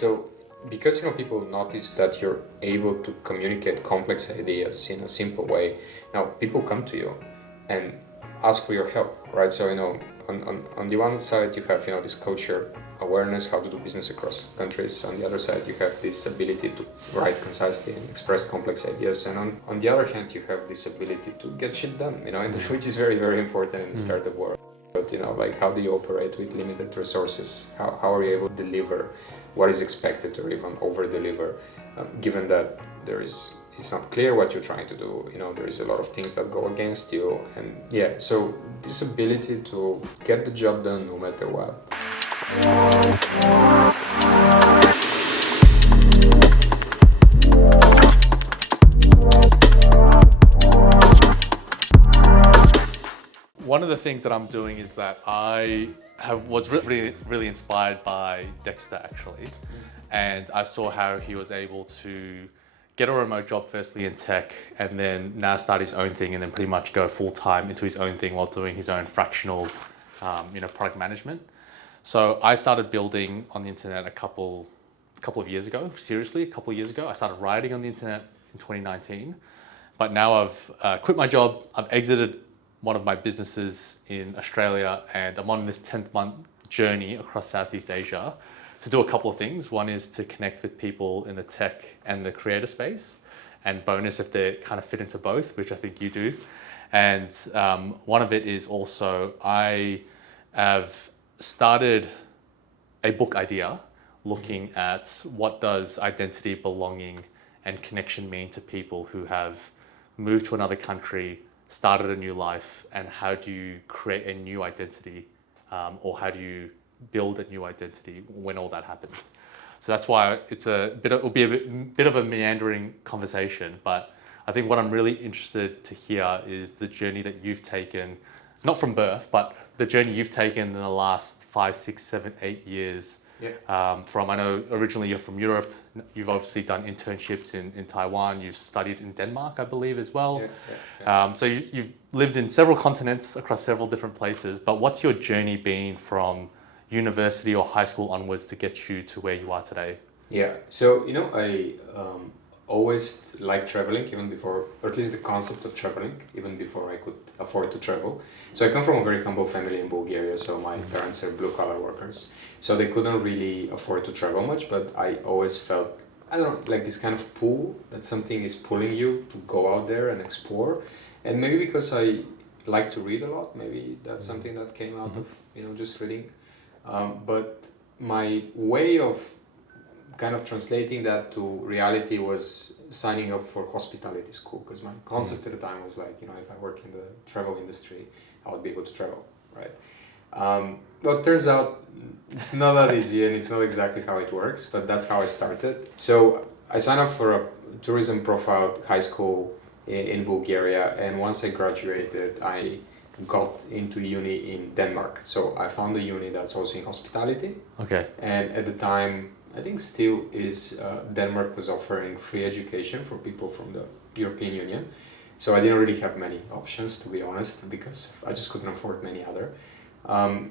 So, because people notice that you're able to communicate complex ideas in a simple way, now people come to you and ask for your help, right? So, on the one side you have this culture awareness, how to do business across countries. On the other side you have this ability to write concisely and express complex ideas, and on the other hand you have this ability to get shit done, and which is very, very important in the startup world. But like, how do you operate with limited resources? How are you able to deliver what is expected or even over deliver, given that it's not clear what you're trying to do, there is a lot of things that go against you, and so this ability to get the job done no matter what. One of the things that I'm doing is that I was really inspired by Dexter, actually. And I saw how he was able to get a remote job firstly in tech, and then now start his own thing, and then pretty much go full time into his own thing while doing his own fractional product management. So I started building on the internet a couple of years ago. Seriously, a couple of years ago. I started writing on the internet in 2019. But now I've quit my job, I've exited one of my businesses in Australia, and I'm on this 10th month journey across Southeast Asia to do a couple of things. One is to connect with people in the tech and the creator space, and bonus if they kind of fit into both, which I think you do. And one of it is also I have started a book idea looking at what does identity, belonging, and connection mean to people who have moved to another country, started a new life, and how do you create a new identity, or how do you build a new identity when all that happens. So that's why it'll be a bit of a meandering conversation, but I think what I'm really interested to hear is the journey that you've taken, not from birth, but the journey you've taken in the last 5, 6, 7, 8 years. I know originally you're from Europe, you've obviously done internships in Taiwan, you've studied in Denmark, I believe, as well. So you've lived in several continents across several different places, but what's your journey been from university or high school onwards to get you to where you are today? So I always liked traveling, even before, or at least the concept of traveling, even before I could afford to travel. So I come from a very humble family in Bulgaria, so my parents are blue-collar workers. So they couldn't really afford to travel much, but I always felt, like this kind of pull, that something is pulling you to go out there and explore. And maybe because I like to read a lot, maybe that's something that came out of, just reading. But my way of kind of translating that to reality was signing up for hospitality school, because my concept at the time was like, if I work in the travel industry, I would be able to travel, right? But turns out it's not that easy, and it's not exactly how it works, but that's how I started. So I signed up for a tourism profile high school in Bulgaria, and once I graduated, I got into uni in Denmark. So I found a uni that's also in hospitality. Okay. And at the time, I think still is, Denmark was offering free education for people from the European Union. So I didn't really have many options, to be honest, because I just couldn't afford many other.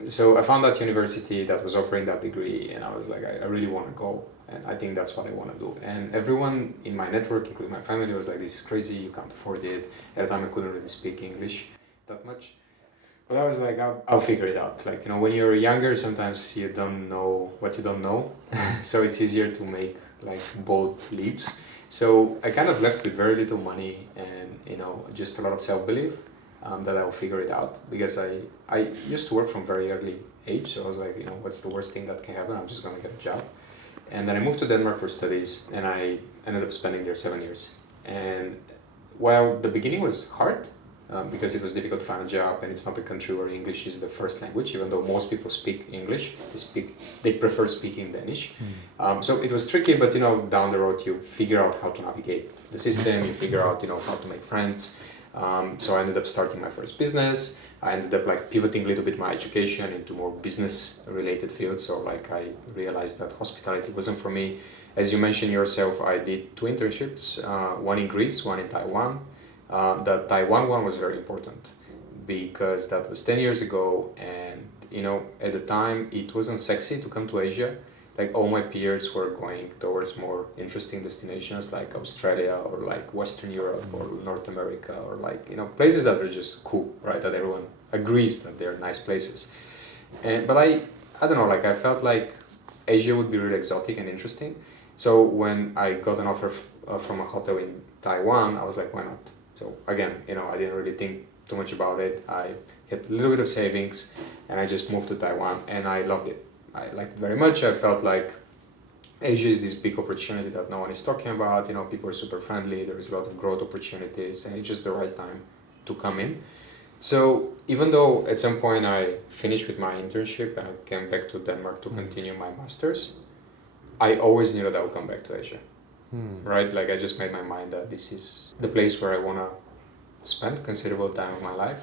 So I found that university that was offering that degree, and I was like, I really want to go, and I think that's what I want to do. And everyone in my network, including my family, was like, this is crazy, you can't afford it. At the time I couldn't really speak English that much. But I was like, I'll figure it out. Like, when you're younger, sometimes you don't know what you don't know. So it's easier to make like bold leaps. So I kind of left with very little money and, just a lot of self-belief that I'll figure it out. Because I used to work from very early age. So I was like, what's the worst thing that can happen? I'm just going to get a job. And then I moved to Denmark for studies, and I ended up spending there 7 years. And while the beginning was hard, because it was difficult to find a job, and it's not a country where English is the first language, even though most people speak English, they prefer speaking Danish. So it was tricky, but down the road you figure out how to navigate the system, you figure out how to make friends. So I ended up starting my first business. I ended up like pivoting a little bit my education into more business related fields. So like I realized that hospitality wasn't for me. As you mentioned yourself, I did 2 internships, one in Greece, one in Taiwan. The Taiwan one was very important because that was 10 years ago, and at the time it wasn't sexy to come to Asia. like all my peers were going towards more interesting destinations like Australia or like Western Europe or North America or like, you know, places that are just cool, right? That everyone agrees that they're nice places. But I don't know, like I felt like Asia would be really exotic and interesting. So when I got an offer from a hotel in Taiwan, I was like, why not? So again, you know, I didn't really think too much about it. I had a little bit of savings and I just moved to Taiwan and I loved it. I liked it very much. I felt like Asia is this big opportunity that no one is talking about. You know, people are super friendly. There is a lot of growth opportunities and it's just the right time to come in. So even though at some point I finished with my internship and I came back to Denmark to continue my master's, I always knew that I would come back to Asia, right? Like I just made my mind that this is the place where I want to spend considerable time of my life.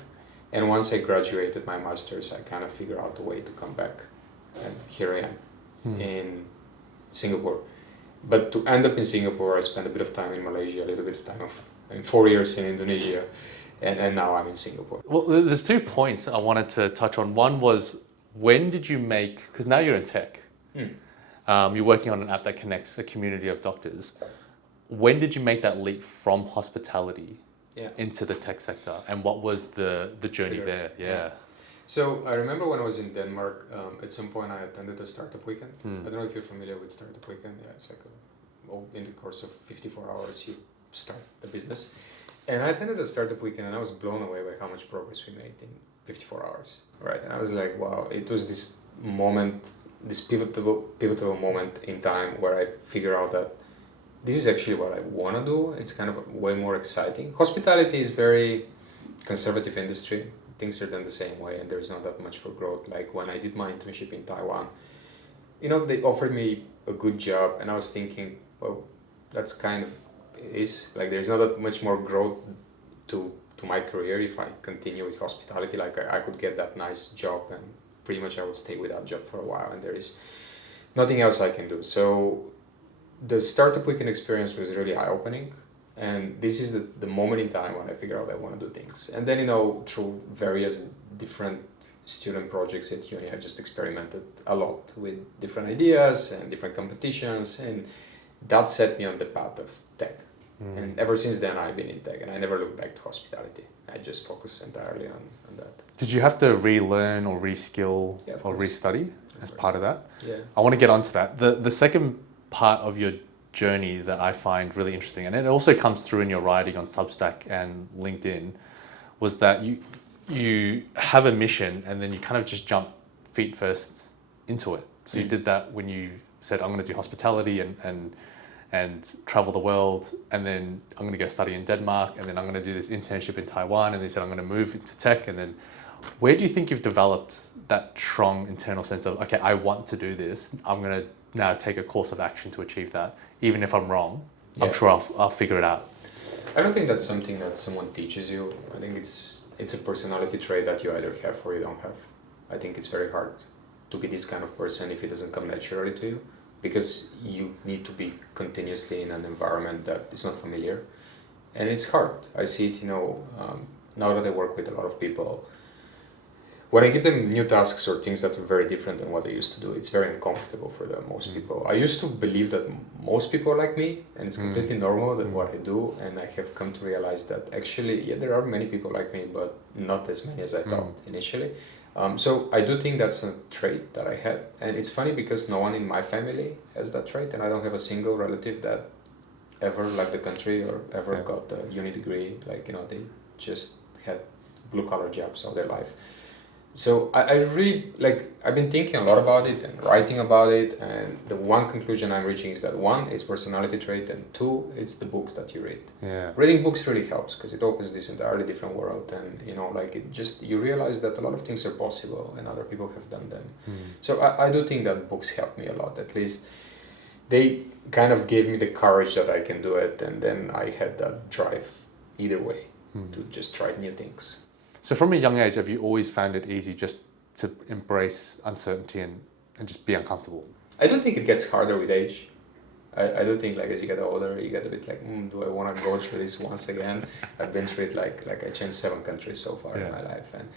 And once I graduated my master's, I kind of figured out a way to come back. And here I am in Singapore. But to end up in Singapore, I spent a bit of time in Malaysia, a little bit of time in 4 years in Indonesia, and now I'm in Singapore. Well, there's 2 points I wanted to touch on. One was, when did you make, because now you're in tech, you're working on an app that connects a community of doctors. When did you make that leap from hospitality into the tech sector? And what was the journey there? Yeah. So I remember when I was in Denmark, at some point I attended a startup weekend. I don't know if you're familiar with startup weekend. Yeah, it's like in the course of 54 hours you start the business. And I attended a startup weekend and I was blown away by how much progress we made in 54 hours. Right. And I was like, wow, it was this moment, this pivotal moment in time where I figured out that this is actually what I want to do. It's kind of way more exciting. Hospitality is very conservative industry. Things are done the same way and there's not that much for growth. Like when I did my internship in Taiwan, you know, they offered me a good job and I was thinking, well, that's kind of is like there's not that much more growth to my career if I continue with hospitality. Like I could get that nice job and pretty much I would stay with that job for a while and there is nothing else I can do. So the startup weekend experience was really eye-opening. And this is the moment in time when I figure out I want to do things. And then, you know, through various different student projects at uni, I just experimented a lot with different ideas and different competitions. And that set me on the path of tech. And ever since then, I've been in tech and I never looked back to hospitality. I just focused entirely on that. Did you have to relearn or reskill or restudy as part of that? Yeah. I want to get onto that. The second part of your journey that I find really interesting, and it also comes through in your writing on Substack and LinkedIn, was that you have a mission and then you kind of just jump feet first into it. So you did that when you said, I'm going to do hospitality and travel the world, and then I'm going to go study in Denmark, and then I'm going to do this internship in Taiwan, and then you said I'm going to move into tech. And then where do you think you've developed that strong internal sense of, okay, I want to do this, I'm going to now take a course of action to achieve that? Even if I'm wrong, I'm sure I'll figure it out. I don't think that's something that someone teaches you. I think it's a personality trait that you either have or you don't have. I think it's very hard to be this kind of person if it doesn't come naturally to you, because you need to be continuously in an environment that is not familiar. And it's hard. I see it, you know, now that I work with a lot of people, when I give them new tasks or things that are very different than what I used to do, it's very uncomfortable for most people. I used to believe that most people are like me and it's completely normal than what I do. And I have come to realize that actually, yeah, there are many people like me, but not as many as I thought initially. So I do think that's a trait that I had. And it's funny because no one in my family has that trait. And I don't have a single relative that ever left the country or ever got a uni degree. Like, you know, they just had blue collar jobs all their life. So I really, like, I've been thinking a lot about it and writing about it, and the one conclusion I'm reaching is that 1, it's personality trait, and 2, it's the books that you read. Yeah. Reading books really helps because it opens this entirely different world, and, you know, like, it just, you realize that a lot of things are possible and other people have done them. So I do think that books helped me a lot. At least they kind of gave me the courage that I can do it, and then I had that drive either way to just try new things. So from a young age, have you always found it easy just to embrace uncertainty and just be uncomfortable? I don't think it gets harder with age. I do think, like, as you get older, you get a bit like, do I want to go through this once again? I've been through it, like I changed 7 countries so far in my life. And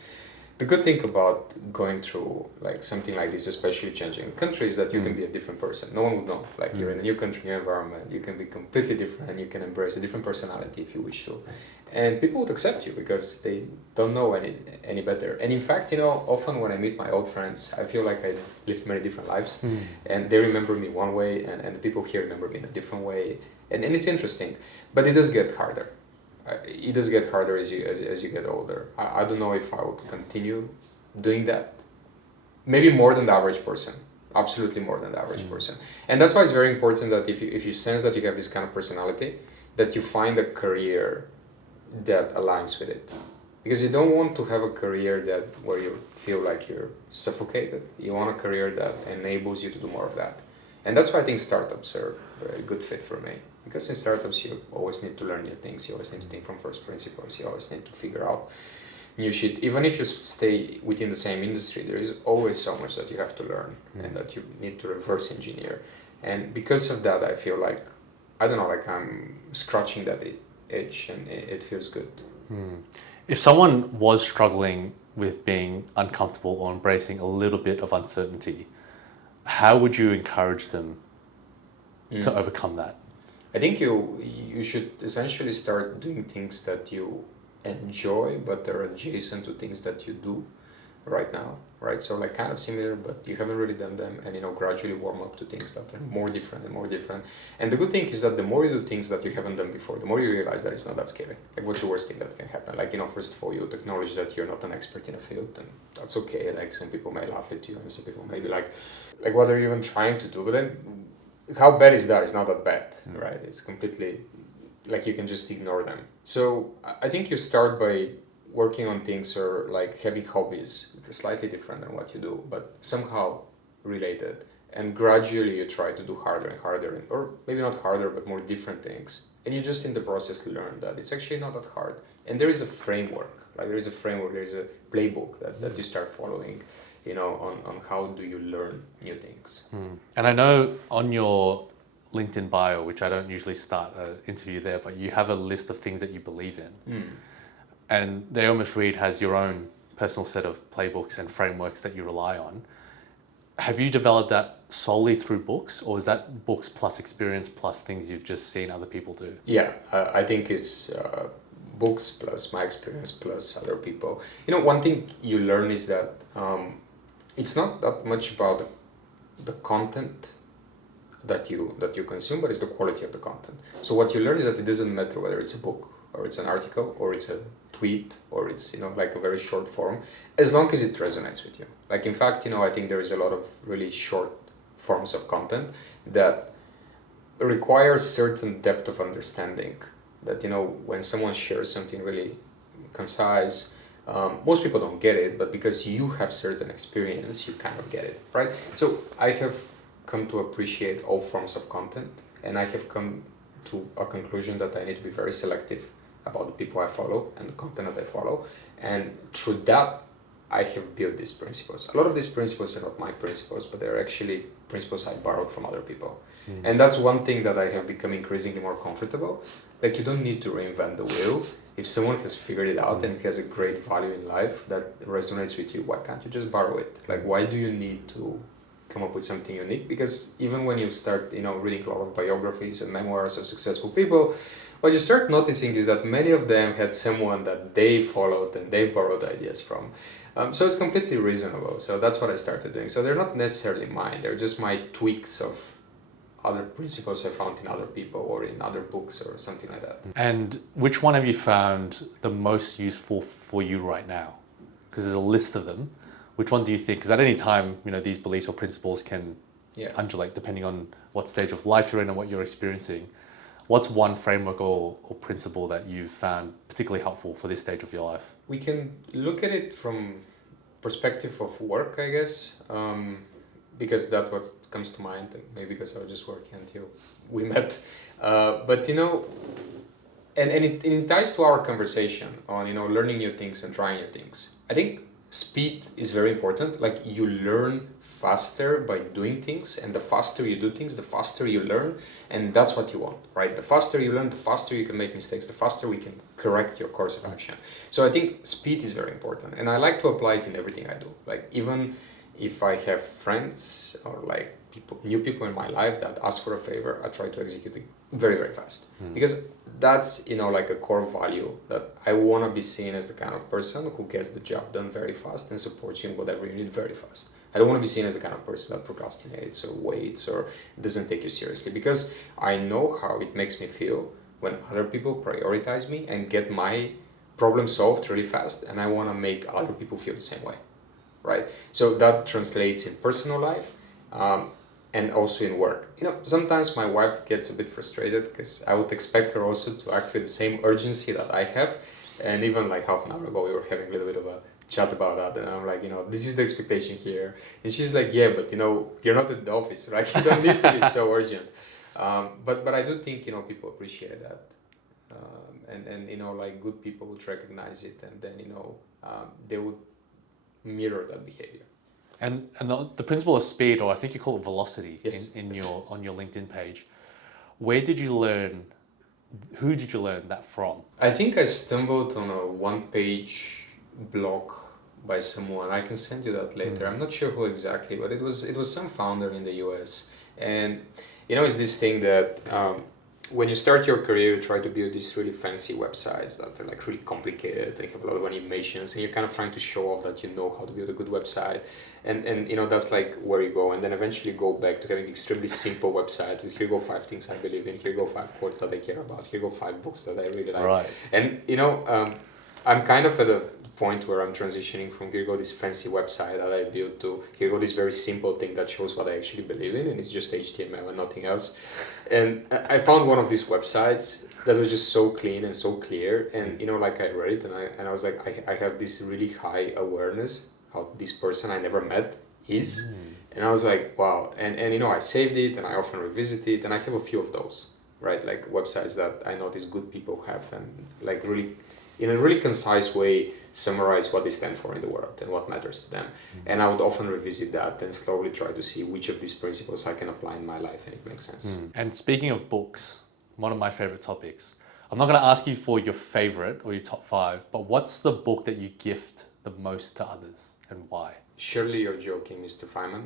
The good thing about going through like something like this, especially changing countries, that you can be a different person. No one would know. Like you're in a new country, new environment, you can be completely different, and you can embrace a different personality if you wish to. And people would accept you because they don't know any better. And in fact, often when I meet my old friends, I feel like I lived many different lives, and they remember me one way, and the people here remember me in a different way. And it's interesting, but it does get harder. It does get harder as you get older. I don't know if I would continue doing that. Maybe more than the average person. Absolutely more than the average person. And that's why it's very important that if you sense that you have this kind of personality, that you find a career that aligns with it. Because you don't want to have a career where you feel like you're suffocated. You want a career that enables you to do more of that. And that's why I think startups are a very good fit for me. Because in startups, you always need to learn new things. You always need to think from first principles. You always need to figure out new shit. Even if you stay within the same industry, there is always so much that you have to learn and that you need to reverse engineer. And because of that, I feel like, I don't know, like I'm scratching that itch, and it feels good. If someone was struggling with being uncomfortable or embracing a little bit of uncertainty, how would you encourage them to overcome that? I think you should essentially start doing things that you enjoy, but they're adjacent to things that you do right now, right? So like kind of similar, but you haven't really done them, and gradually warm up to things that are more different and more different. And the good thing is that the more you do things that you haven't done before, the more you realize that it's not that scary. Like what's the worst thing that can happen? Like, first of all, you acknowledge that you're not an expert in a field, and that's okay. Like some people may laugh at you, and some people may be like what are you even trying to do? But then how bad is that? It's not that bad, right? It's completely, like you can just ignore them. So I think you start by working on things or like having hobbies, slightly different than what you do, but somehow related. And gradually you try to do harder and harder, or maybe not harder, but more different things. And you just in the process learn that it's actually not that hard. And there is a framework, there is a playbook that you start following, on how do you learn new things. And I know on your LinkedIn bio, which I don't usually start an interview there, but you have a list of things that you believe in. And They Almost Read has your own personal set of playbooks and frameworks that you rely on. Have you developed that solely through books, or is that books plus experience plus things you've just seen other people do? Yeah, I think it's books plus my experience plus other people. One thing you learn is that it's not that much about the content that you consume, but it's the quality of the content. So what you learn is that it doesn't matter whether it's a book or it's an article or it's a tweet or it's like a very short form, as long as it resonates with you. Like in fact, I think there is a lot of really short forms of content that require certain depth of understanding. That when someone shares something really concise, most people don't get it, but because you have certain experience, you kind of get it, right? So I have come to appreciate all forms of content, and I have come to a conclusion that I need to be very selective about the people I follow and the content that I follow. And through that, I have built these principles. A lot of these principles are not my principles, but they're actually principles I borrowed from other people. And that's one thing that I have become increasingly more comfortable. Like you don't need to reinvent the wheel. If someone has figured it out and it has a great value in life that resonates with you, why can't you just borrow it? Like why do you need to come up with something unique? Because even when you start, reading a lot of biographies and memoirs of successful people, what you start noticing is that many of them had someone that they followed and they borrowed ideas from. So it's completely reasonable. So that's what I started doing. So they're not necessarily mine. They're just my tweaks of other principles I found in other people or in other books or something like that. And which one have you found the most useful for you right now? Because there's a list of them. Which one do you think? Because at any time, these beliefs or principles can undulate depending on what stage of life you're in and what you're experiencing. What's one framework or principle that you've found particularly helpful for this stage of your life? We can look at it from perspective of work, I guess, because that's what comes to mind, and maybe because I was just working until we met. But and it ties to our conversation on learning new things and trying new things. I think speed is very important. Like you learn faster by doing things, and the faster you do things, the faster you learn, and that's what you want, right? The faster you learn, the faster you can make mistakes, the faster we can correct your course of action. So I think speed is very important, and I like to apply it in everything I do. Like, even if I have friends or like new people in my life that ask for a favor, I try to execute it very, very fast. Because that's, like a core value that I want to be seen as the kind of person who gets the job done very fast and supports you in whatever you need very fast. I don't want to be seen as the kind of person that procrastinates or waits or doesn't take you seriously, because I know how it makes me feel when other people prioritize me and get my problem solved really fast, and I want to make other people feel the same way, right? So that translates in personal life, and also in work. Sometimes my wife gets a bit frustrated because I would expect her also to act with the same urgency that I have. And even like half an hour ago, we were having a little bit of a chat about that. And I'm like, this is the expectation here. And she's like, yeah, but you're not at the office, right? You don't need to be so urgent. But I do think, people appreciate that. And like good people would recognize it, and then, they would mirror that behavior. And the principle of speed, or I think you call it velocity, Yes. on your LinkedIn page. Who did you learn that from? I think I stumbled on a one-page blog by someone. I can send you that later. I'm not sure who exactly, but it was some founder in the US. And it's this thing that when you start your career, you try to build these really fancy websites that are like really complicated. They have a lot of animations, and you're kind of trying to show off that you know how to build a good website. And that's like where you go. And then eventually go back to having extremely simple website with, here go 5 things I believe in, here go 5 quotes that I care about, here go 5 books that I really like. Right. And I'm kind of at a point where I'm transitioning from here go this fancy website that I built to here go this very simple thing that shows what I actually believe in, and it's just HTML and nothing else. And I found one of these websites that was just so clean and so clear, and like I read it and I was like, I have this really high awareness how this person I never met is. And I was like, wow. And I saved it, and I often revisit it, and I have a few of those, right? Like websites that I notice good people have, and like really in a really concise way summarize what they stand for in the world and what matters to them. And I would often revisit that and slowly try to see which of these principles I can apply in my life and it makes sense. And speaking of books, one of my favorite topics. I'm not going to ask you for your favorite or your top 5, but what's the book that you gift the most to others and why? Surely You're Joking, Mr. Feynman.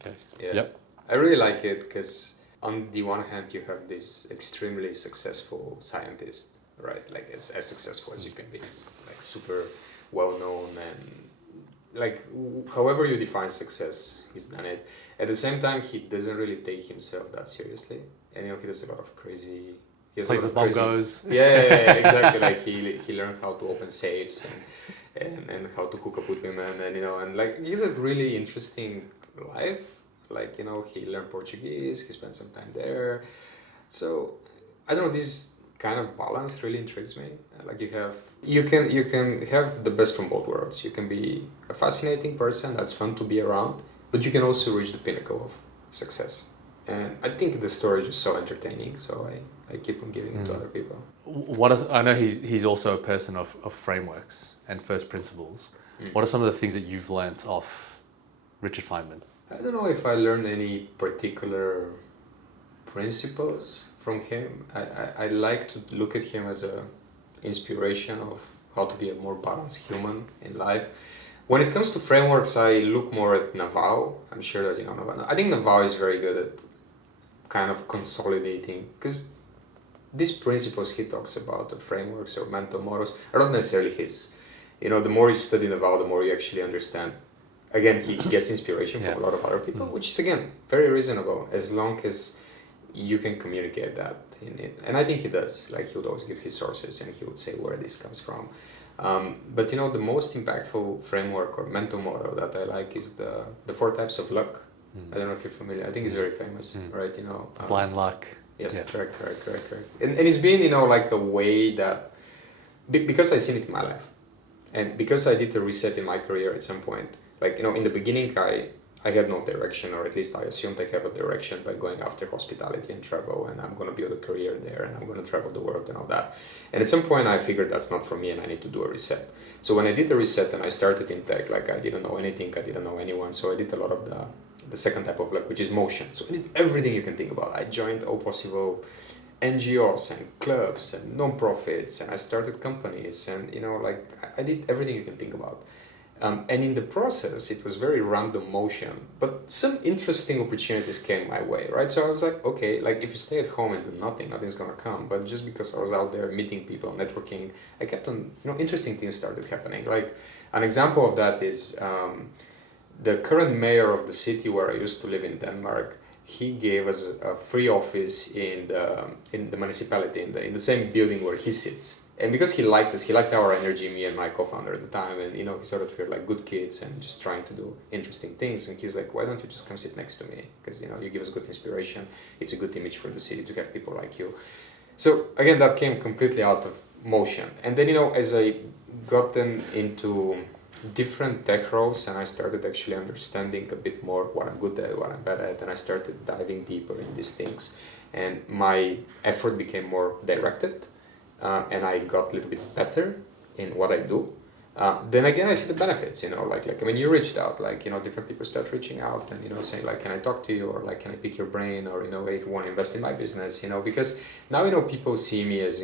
Okay. Yeah. Yep. I really like it because on the one hand you have this extremely successful scientist, right? Like as successful as you can be, like super well known, and like however you define success, he's done it. At the same time, he doesn't really take himself that seriously, and he does a lot of crazy. He has Plays the bomb goes. Yeah, exactly. Like he learned how to open safes and how to hook up with women, and like he has a really interesting life. Like he learned Portuguese. He spent some time there, so I don't know, this kind of balance really intrigues me. Like you can have the best from both worlds. You can be a fascinating person that's fun to be around, but you can also reach the pinnacle of success. And I think the story is just so entertaining, so I keep on giving it to other people. I know he's also a person of frameworks and first principles. What are some of the things that you've learnt off Richard Feynman? I don't know if I learned any particular principles from him. I like to look at him as a inspiration of how to be a more balanced human in life. When it comes to frameworks, I look more at Naval. I'm sure that you know Naval. I think Naval is very good at kind of consolidating, because these principles he talks about, the frameworks or mental models, are not necessarily his. The more you study Naval, the more you actually understand. Again, he gets inspiration from a lot of other people, which is again very reasonable as long as you can communicate that in it. And I think he does. Like he would always give his sources and he would say where this comes from. But the most impactful framework or mental model that I like is the 4 types of luck. I don't know if you're familiar. I think it's very famous, right? Blind luck. Yes, yeah. Correct. And it's been, like a way that, because I've seen it in my life, and because I did a reset in my career at some point, like, in the beginning, I had no direction, or at least I assumed I have a direction by going after hospitality and travel, and I'm going to build a career there, and I'm going to travel the world and all that. And at some point I figured that's not for me and I need to do a reset. So when I did the reset and I started in tech, like I didn't know anything, I didn't know anyone, so I did a lot of the the second type of luck, which is motion. So I did everything you can think about. I joined all possible NGOs and clubs and non-profits, and I started companies, and like I did everything you can think about. And in the process, it was very random motion, but some interesting opportunities came my way, right? So I was like, okay, like if you stay at home and do nothing, nothing's gonna come. But just because I was out there meeting people, networking, I kept on, interesting things started happening. Like an example of that is the current mayor of the city where I used to live in Denmark. He gave us a free office in the municipality, in the same building where he sits. And because he liked us, he liked our energy, me and my co-founder at the time, and he saw that we were like good kids and just trying to do interesting things. And he's like, why don't you just come sit next to me? Because you give us good inspiration. It's a good image for the city to have people like you. So again, that came completely out of motion. And then as I gotten into different tech roles and I started actually understanding a bit more what I'm good at, what I'm bad at, and I started diving deeper in these things, and my effort became more directed. And I got a little bit better in what I do. Then again, I see the benefits, like when you reached out, like, different people start reaching out and, saying like, can I talk to you? Or like, can I pick your brain? Or, hey, you want to invest in my business, because now, people see me as,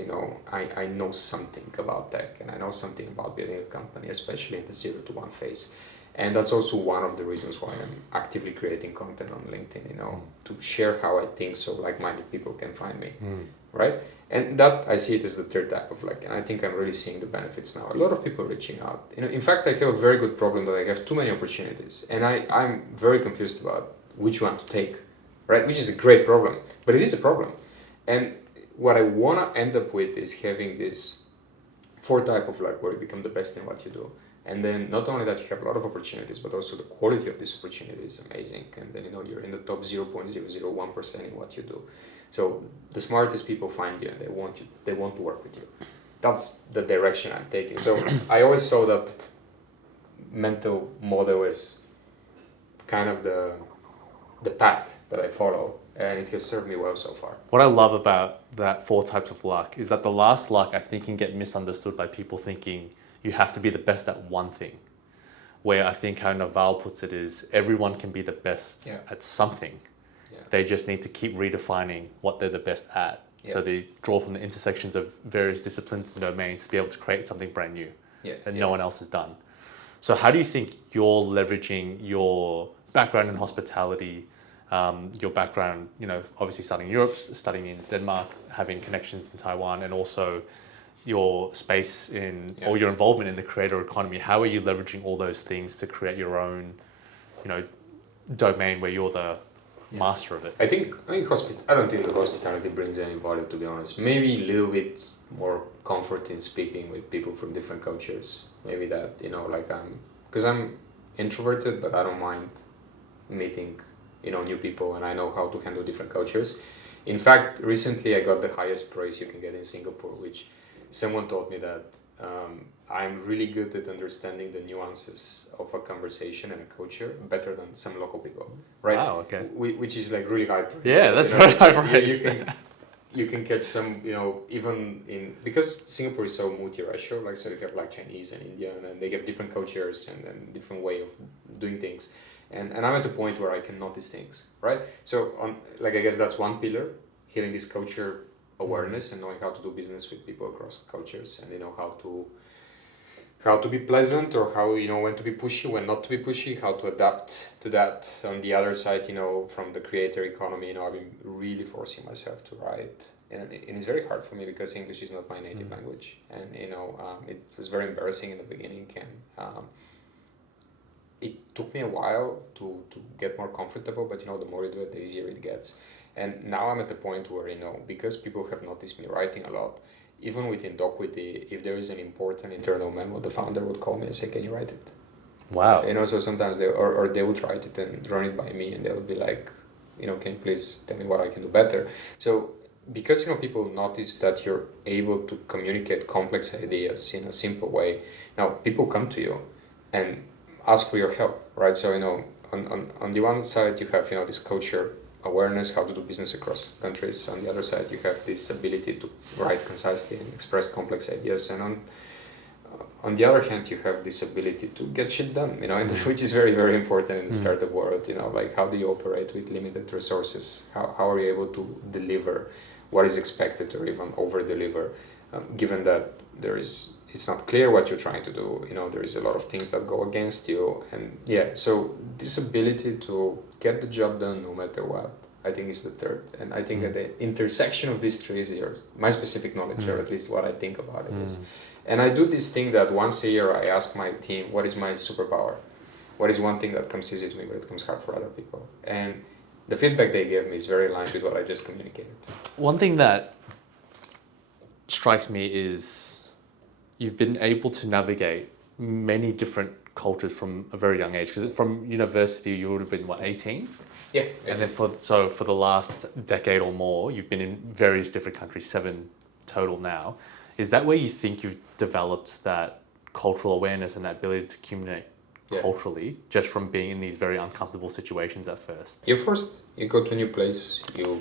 I know something about tech and I know something about building a company, especially in the 0 to 1 phase. And that's also one of the reasons why I'm actively creating content on LinkedIn, to share how I think so like-minded people can find me, right? And that, I see it as the third type of luck, and I think I'm really seeing the benefits now. A lot of people are reaching out. In fact, I have a very good problem that I have too many opportunities, and I'm very confused about which one to take, right? Which is a great problem, but it is a problem. And what I want to end up with is having this 4 type of luck where you become the best in what you do. And then not only that, you have a lot of opportunities, but also the quality of this opportunity is amazing. And then, you're in the top 0.001% in what you do. So the smartest people find you and they want to work with you. That's the direction I'm taking. So I always saw that mental model as kind of the path that I follow, and it has served me well so far. What I love about that 4 types of luck is that the last luck, I think, can get misunderstood by people thinking you have to be the best at one thing. Where I think how Naval puts it is everyone can be the best at something. Yeah. They just need to keep redefining what they're the best at. Yeah. So they draw from the intersections of various disciplines and domains to be able to create something brand new that no one else has done. So how do you think you're leveraging your background in hospitality, your background, obviously studying in Europe, studying in Denmark, having connections in Taiwan, and also your space in or your involvement in the creator economy? How are you leveraging all those things to create your own, domain where you're the master of it? I think I don't think the hospitality brings any value, to be honest. Maybe a little bit more comfort in speaking with people from different cultures. Maybe that, because I'm introverted, but I don't mind meeting, new people, and I know how to handle different cultures. In fact, recently I got the highest praise you can get in Singapore, which someone told me that I'm really good at understanding the nuances of a conversation and a culture better than some local people, right? Wow, okay. Which is like really high praise. Yeah, that's very high praise. You can catch some, even because Singapore is so multiracial, so you have like Chinese and Indian, and they have different cultures and different way of doing things. And I'm at the point where I can notice things, right? So I guess that's one pillar, having this culture awareness and knowing how to do business with people across cultures, and how to be pleasant, or how when to be pushy, when not to be pushy, how to adapt to that. On the other side, from the creator economy, I've been really forcing myself to write, and it's very hard for me because English is not my native language, and it was very embarrassing in the beginning, and it took me a while to get more comfortable, but the more you do it, the easier it gets. And now I'm at the point where, because people have noticed me writing a lot, even within Docwitty, if there is an important internal memo, the founder would call me and say, can you write it? Wow. So sometimes they would write it and run it by me, and they would be like, can you please tell me what I can do better? So because, people notice that you're able to communicate complex ideas in a simple way, now people come to you and ask for your help, right? So, on the one side, you have, this culture awareness, how to do business across countries. On the other side, you have this ability to write concisely and express complex ideas. And on the other hand, you have this ability to get shit done, and which is very, very important in the startup world. Like how do you operate with limited resources? How are you able to deliver what is expected or even over deliver, given that it's not clear what you're trying to do. There is a lot of things that go against you, and so this ability to get the job done no matter what, I think is the third. And I think at the intersection of these three is my specific knowledge, or at least what I think about it is. And I do this thing that once a year I ask my team, what is my superpower? What is one thing that comes easy to me but it comes hard for other people? And the feedback they gave me is very aligned with what I just communicated. One thing that strikes me is you've been able to navigate many different cultures from a very young age. Because from university, you would have been, 18? Yeah. And then for the last decade or more, you've been in various different countries, 7 total now. Is that where you think you've developed that cultural awareness and that ability to communicate culturally, just from being in these very uncomfortable situations at first? You go to a new place, you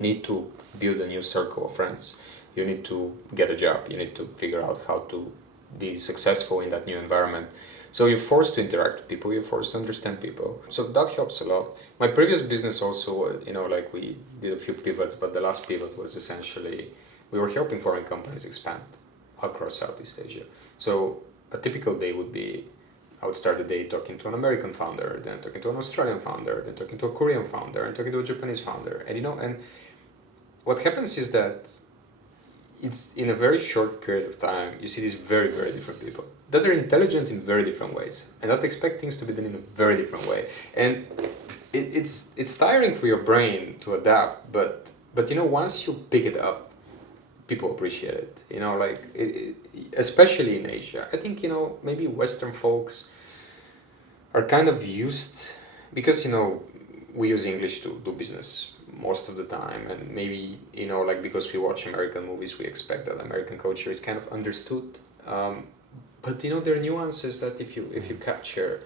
need to build a new circle of friends. You need to get a job. You need to figure out how to be successful in that new environment. So you're forced to interact with people, you're forced to understand people. So that helps a lot. My previous business also, like we did a few pivots, but the last pivot was essentially, we were helping foreign companies expand across Southeast Asia. So a typical day would be, I would start the day talking to an American founder, then talking to an Australian founder, then talking to a Korean founder, and talking to a Japanese founder. And what happens is that it's in a very short period of time, you see these very, very different people that are intelligent in very different ways and that expect things to be done in a very different way. And it's tiring for your brain to adapt, but once you pick it up, people appreciate it. Especially in Asia. I think, maybe Western folks are kind of used, because, we use English to do business most of the time, and maybe, because we watch American movies, we expect that American culture is kind of understood. But, there are nuances that if you capture,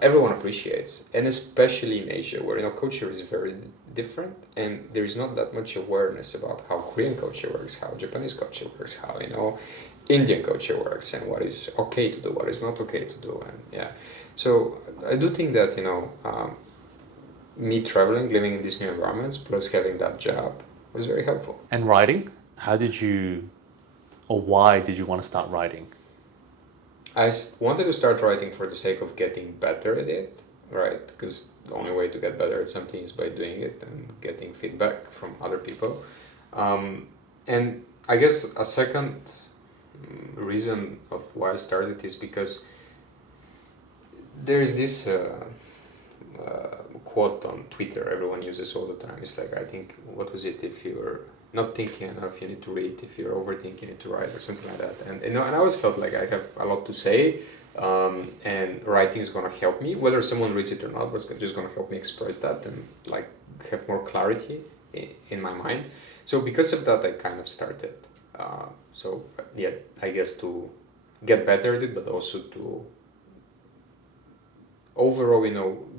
everyone appreciates, and especially in Asia, where, culture is very different, and there is not that much awareness about how Korean culture works, how Japanese culture works, how, Indian culture works, and what is okay to do, what is not okay to do, and So I do think that, me traveling, living in these new environments, plus having that job was very helpful. And writing, why did you want to start writing? I wanted to start writing for the sake of getting better at it, right? Because the only way to get better at something is by doing it and getting feedback from other people. And I guess a second reason of why I started is because there is this quote on Twitter everyone uses all the time. It's like, I think, what was it? If you're not thinking enough, you need to read. If you're overthinking, you need to write, or something like that. And I always felt like I have a lot to say, and writing is going to help me. Whether someone reads it or not, it's just going to help me express that and have more clarity in my mind. So because of that, I kind of started. I guess to get better at it, but also to overall,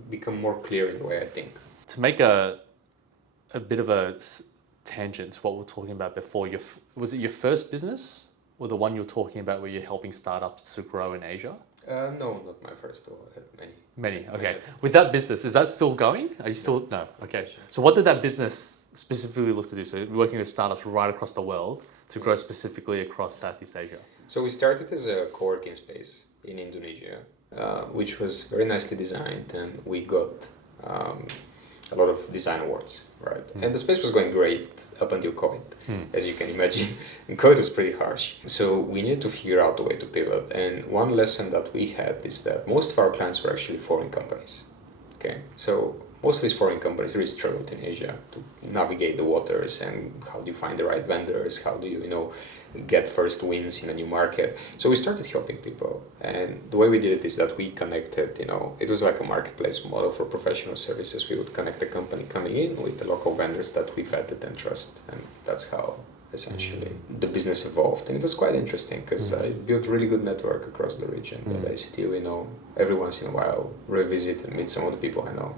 become more clear in the way I think. To make a bit of a tangent to what we were talking about before, was it your first business or the one you're talking about where you're helping startups to grow in Asia? No, not my first. I had many. Many, okay. With that business, is that still going? Are you still, no, okay. So what did that business specifically look to do? So you're working with startups right across the world to grow specifically across Southeast Asia. So we started as a co-working space in Indonesia, which was very nicely designed, and we got a lot of design awards, right? And the space was going great up until COVID, as you can imagine. And COVID was pretty harsh. So we needed to figure out a way to pivot. And one lesson that we had is that most of our clients were actually foreign companies. Okay, so most of these foreign companies really struggled in Asia to navigate the waters, and how do you find the right vendors? How do you, get first wins in a new market? So we started helping people, and the way we did it is that we connected, it was like a marketplace model for professional services. We would connect the company coming in with the local vendors that we vetted and trust, and that's how essentially the business evolved. And it was quite interesting because I built a really good network across the region, and I still, every once in a while revisit and meet some of the people I know.